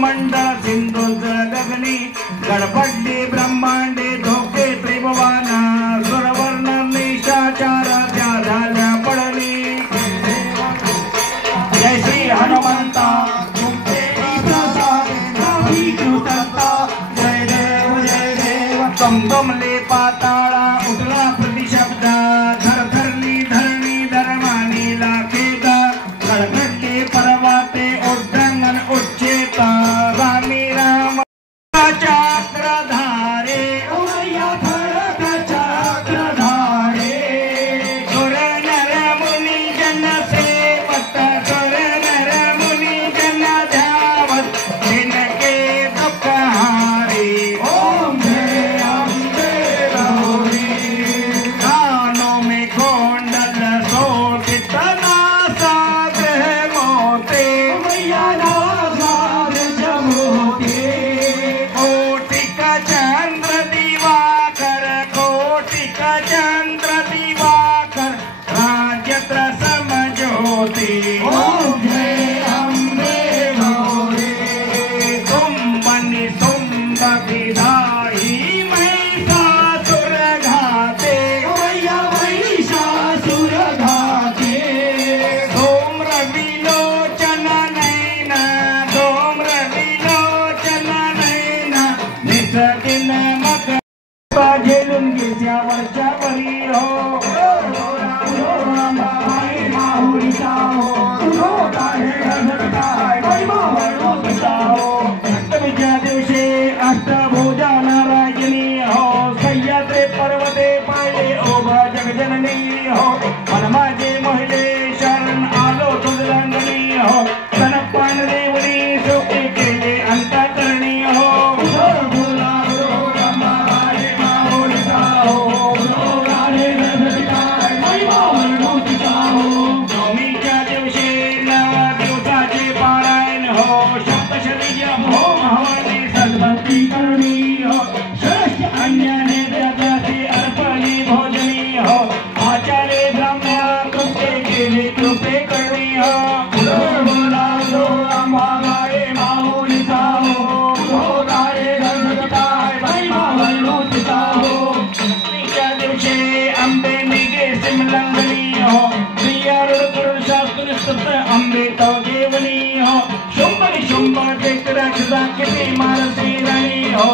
मंडळ सिंधू गगनी गडबडली ब्रह्मांडे धोके त्रिभुवन सुरवर्ण निशाचार त्या झाल्या पडली जय श्री हनुमंता जय देव तुमले पाताळा उठला प्रतिशब्द धरधरली धरणी धर्मानी लाखेद खळखळली पर्वते उड्डंगन उच्चेत रामी राम चक्रधारे चक्रधारे सुर नर मुनि जन सेवक सुर नर मुनि जन ध्यावत जिनके दुख हारे ओम जय अम्बे गौरी कानों में गोंडल शोभित नासाद मोते मैया नासाद जमोते कोटिक चंद्र दिवाकर कोटिक चंद्र दिवाकर राज्यत्र समझोते ओम जय अम्बे गौरी तुम बनी सुंद विदाई महिषासुर घाते मैया महिषासुर घाते धूम्र विलोचन नैना धूम्र विलोचन नैना निसर्गिन मग झेलून गिरच्यावरच्या वरी हो माहुरीचा हो अष्टमीच्या दिवशी अष्टभुजा नारायणी हो सह्याद्री पर्वते पाहिले ओघा जगजननी हो मन माझे मोहिले शरण आलो तुझरंगणी हो तन पान देवणी सोपे केले अंतकरणी हो नवमीच्या दिवशी नव दिवसाचे पारायण हो सप्तशती जप हो हवानी सद्भक्ती करुणी हो श्रेष्ठ अन्याने द्याची अर्पणी भोजनी हो आचार्य ब्रह्मा कृपे केले कृपे करुणी हो बोलावलो अंबाबाई माऊलीचा हो गारे गणपताय बाई माऊलीचा हो नवमीच्या दिवशी अंबे निगे सिमलंगणी हो शास्त्र सत अंबे तो देवनी हो शुंभ शुंभ राक्षसा किती मारसी राणी हो